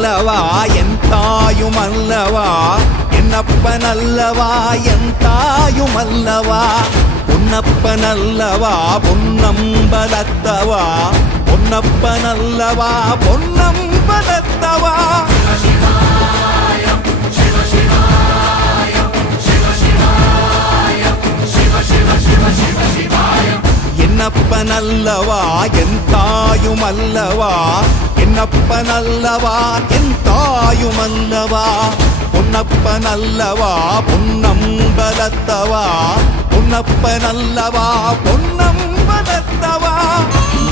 அல்லவா என் தாயும் அல்லவா என்னப்பன் அல்லவா என் தாயும் அல்லவா பொன்னப்பன் அல்லவா பொன்னம்பலத்தவா பொன்னப்பன் அல்லவா பொன்னம்பலத்தவா என்னப்பன் அல்லவா என் தாயும் அல்லவா என்னப்பன் அல்லவா என் தாயும் அல்லவா பொன்னப்பன் அல்லவா பொன்னம்பலத்தவா பொன்னப்பன் அல்லவா பொன்னம்பலத்தவா